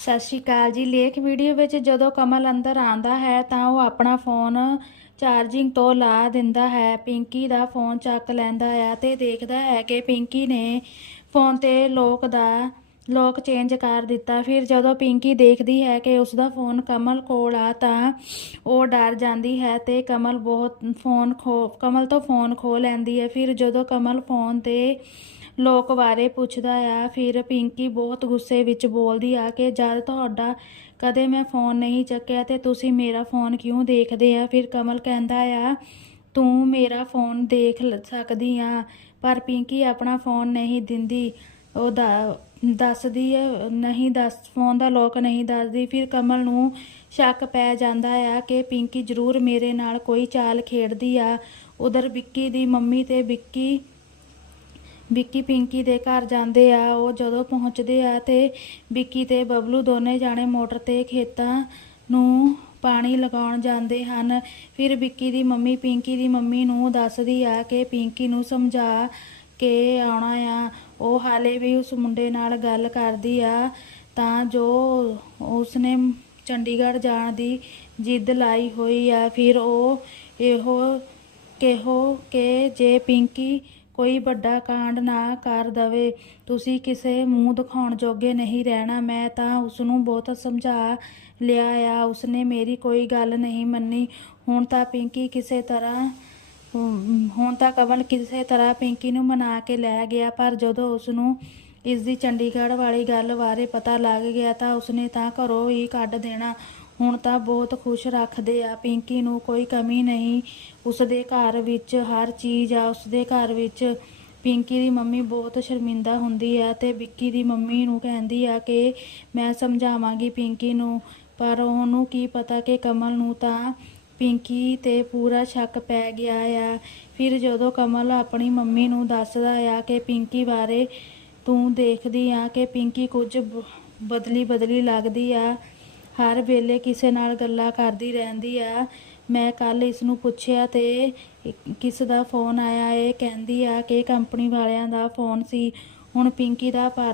ਸਤਿ ਸ਼੍ਰੀ ਅਕਾਲ ਜੀ। ਲੇਖ ਵੀਡੀਓ ਵਿੱਚ ਜਦੋਂ ਕਮਲ ਅੰਦਰ ਆਂਦਾ ਹੈ ਤਾਂ ਉਹ ਆਪਣਾ ਫੋਨ ਚਾਰਜਿੰਗ ਤੋਂ ਲਾ ਦਿੰਦਾ ਹੈ। ਪਿੰਕੀ ਦਾ ਫੋਨ ਚੱਕ ਲੈਂਦਾ ਹੈ ਤੇ ਦੇਖਦਾ ਹੈ ਕਿ ਪਿੰਕੀ ਨੇ ਫੋਨ ਤੇ ਲੋਕ ਦਾ, ਲੋਕ ਚੇਂਜ ਕਰ ਦਿੱਤਾ। ਫਿਰ ਜਦੋਂ ਪਿੰਕੀ ਦੇਖਦੀ ਹੈ ਕਿ ਉਸ ਦਾ ਫੋਨ ਕਮਲ ਕੋਲ ਆ ਤਾਂ ਉਹ ਡਰ ਜਾਂਦੀ ਹੈ ਤੇ ਕਮਲ ਬਹੁਤ ਫੋਨ ਖੋ, ਕਮਲ ਤੋਂ ਫੋਨ ਖੋ ਲੈਂਦੀ ਹੈ। ਫਿਰ ਜਦੋਂ ਕਮਲ ਫੋਨ ਤੇ ਲੋਕ ਬਾਰੇ ਪੁੱਛਦਾ ਆ। ਫਿਰ ਪਿੰਕੀ ਬਹੁਤ ਗੁੱਸੇ ਵਿੱਚ ਬੋਲਦੀ ਆ ਕਿ, ਜਦ ਤੁਹਾਡਾ ਕਦੇ ਮੈਂ ਫੋਨ ਨਹੀਂ ਚੱਕਿਆ ਤੇ ਤੁਸੀਂ ਮੇਰਾ ਫੋਨ ਕਿਉਂ ਦੇਖਦੇ ਆ? ਫਿਰ ਕਮਲ ਕਹਿੰਦਾ ਆ, ਤੂੰ ਮੇਰਾ ਫੋਨ ਦੇਖ ਸਕਦੀ ਆ, ਪਰ ਪਿੰਕੀ ਆਪਣਾ ਫੋਨ ਨਹੀਂ ਦਿੰਦੀ। ਉਹ ਦੱਸਦੀ ਹੈ ਨਹੀਂ ਦੱਸ, ਫੋਨ ਦਾ ਲੋਕ ਨਹੀਂ ਦੱਸਦੀ। ਫਿਰ ਕਮਲ ਨੂੰ ਸ਼ੱਕ ਪੈ ਜਾਂਦਾ ਆ ਕਿ ਪਿੰਕੀ ਜ਼ਰੂਰ ਮੇਰੇ ਨਾਲ ਕੋਈ ਚਾਲ ਖੇਡਦੀ ਆ। ਉਧਰ ਵਿੱਕੀ ਦੀ ਮੰਮੀ ਤੇ ਵਿੱਕੀ ਵਿੱਕੀ ਪਿੰਕੀ ਦੇ ਘਰ ਜਾਂਦੇ ਆ, ਉਹ ਜਦੋਂ ਪਹੁੰਚਦੇ ਆ ਤੇ ਵਿੱਕੀ ਤੇ ਬਬਲੂ ਦੋਨੇ ਜਾਣੇ ਮੋਟਰ ਤੇ ਖੇਤਾਂ ਨੂੰ ਪਾਣੀ ਲਗਾਉਣ ਜਾਂਦੇ ਹਨ। ਫਿਰ ਵਿੱਕੀ ਦੀ ਮੰਮੀ ਪਿੰਕੀ ਦੀ ਮੰਮੀ ਨੂੰ ਦੱਸਦੀ ਆ ਕਿ ਪਿੰਕੀ ਨੂੰ ਸਮਝਾ ਕੇ ਆਉਣਾ ਆ। ਉਹ ਹਾਲੇ ਵੀ ਉਸ ਮੁੰਡੇ ਨਾਲ ਗੱਲ ਕਰਦੀ ਆ, ਤਾਂ ਜੋ ਉਸਨੇ ਚੰਡੀਗੜ੍ਹ ਜਾਣ ਦੀ ਜਿੱਦ ਲਾਈ ਹੋਈ ਆ। ਫਿਰ ਉਹ ਇਹੋ ਕਿਹੋ ਕਿ ਜੇ ਪਿੰਕੀ ਕੋਈ ਵੱਡਾ ਕਾਂਡ ਨਾ ਕਰ ਦਵੇ। ਤੁਸੀਂ ਕਿਸੇ ਮੂੰਹ ਦਿਖਾਉਣ ਜੋਗੇ ਨਹੀਂ ਰਹਿਣਾ। ਮੈਂ ਤਾਂ ਉਸ ਨੂੰ ਬਹੁਤ ਸਮਝਾ ਲਿਆ ਆ। ਉਸਨੇ ਮੇਰੀ ਕੋਈ ਗੱਲ ਨਹੀਂ ਮੰਨੀ। ਹੁਣ ਤਾਂ ਪਿੰਕੀ ਕਿਸੇ ਤਰ੍ਹਾਂ, ਹੁਣ ਤਾਂ ਕਵਲ ਕਿਸੇ ਤਰ੍ਹਾਂ ਪਿੰਕੀ ਨੂੰ ਮਨਾ ਕੇ ਲੈ ਗਿਆ। ਪਰ ਜਦੋਂ ਉਸ ਨੂੰ ਇਸ ਦੀ ਚੰਡੀਗੜ੍ਹ ਵਾਲੀ ਗੱਲ ਬਾਰੇ ਪਤਾ ਲੱਗ ਗਿਆ ਤਾਂ ਉਸਨੇ ਤਾਂ ਘਰੋਂ ਹੀ ਕੱਢ ਦੇਣਾ। ਹੁਣ ਤਾਂ ਬਹੁਤ ਖੁਸ਼ ਰੱਖਦੇ ਆ, ਪਿੰਕੀ ਨੂੰ ਕੋਈ ਕਮੀ ਨਹੀਂ। ਉਸਦੇ ਘਰ ਵਿੱਚ ਹਰ ਚੀਜ਼ ਆ, ਉਸਦੇ ਘਰ ਵਿੱਚ ਪਿੰਕੀ ਦੀ ਮੰਮੀ ਬਹੁਤ ਸ਼ਰਮਿੰਦਾ ਹੁੰਦੀ ਆ ਤੇ ਵਿੱਕੀ ਦੀ ਮੰਮੀ ਨੂੰ ਕਹਿੰਦੀ ਆ ਕਿ ਮੈਂ ਸਮਝਾਵਾਂਗੀ ਪਿੰਕੀ ਨੂੰ, ਪਰ ਉਹਨੂੰ ਕੀ ਪਤਾ ਕਿ ਕਮਲ ਨੂੰ ਤਾਂ ਪਿੰਕੀ ਤੇ ਪੂਰਾ ਸ਼ੱਕ ਪੈ ਗਿਆ ਆ। ਫਿਰ ਜਦੋਂ ਕਮਲ ਆਪਣੀ ਮੰਮੀ ਨੂੰ ਦੱਸਦਾ ਆ ਕਿ ਪਿੰਕੀ ਬਾਰੇ ਤੂੰ ਦੇਖਦੀ ਆ ਕਿ ਪਿੰਕੀ ਕੁਝ ਬ- ਬਦਲੀ ਬਦਲੀ ਲੱਗਦੀ ਆ ਹਰ ਵੇਲੇ ਕਿਸੇ ਨਾਲ ਗੱਲਾਂ ਕਰਦੀ ਰਹਿੰਦੀ ਆ। ਮੈਂ ਕੱਲ ਇਸ ਨੂੰ ਪੁੱਛਿਆ ਤੇ ਕਿਸ ਦਾ ਫੋਨ ਆਇਆ, ਇਹ ਕਹਿੰਦੀ ਆ ਕਿ ਕੰਪਨੀ ਵਾਲਿਆਂ ਦਾ ਫੋਨ ਸੀ। ਹੁਣ ਪਿੰਕੀ ਦਾ ਪਰ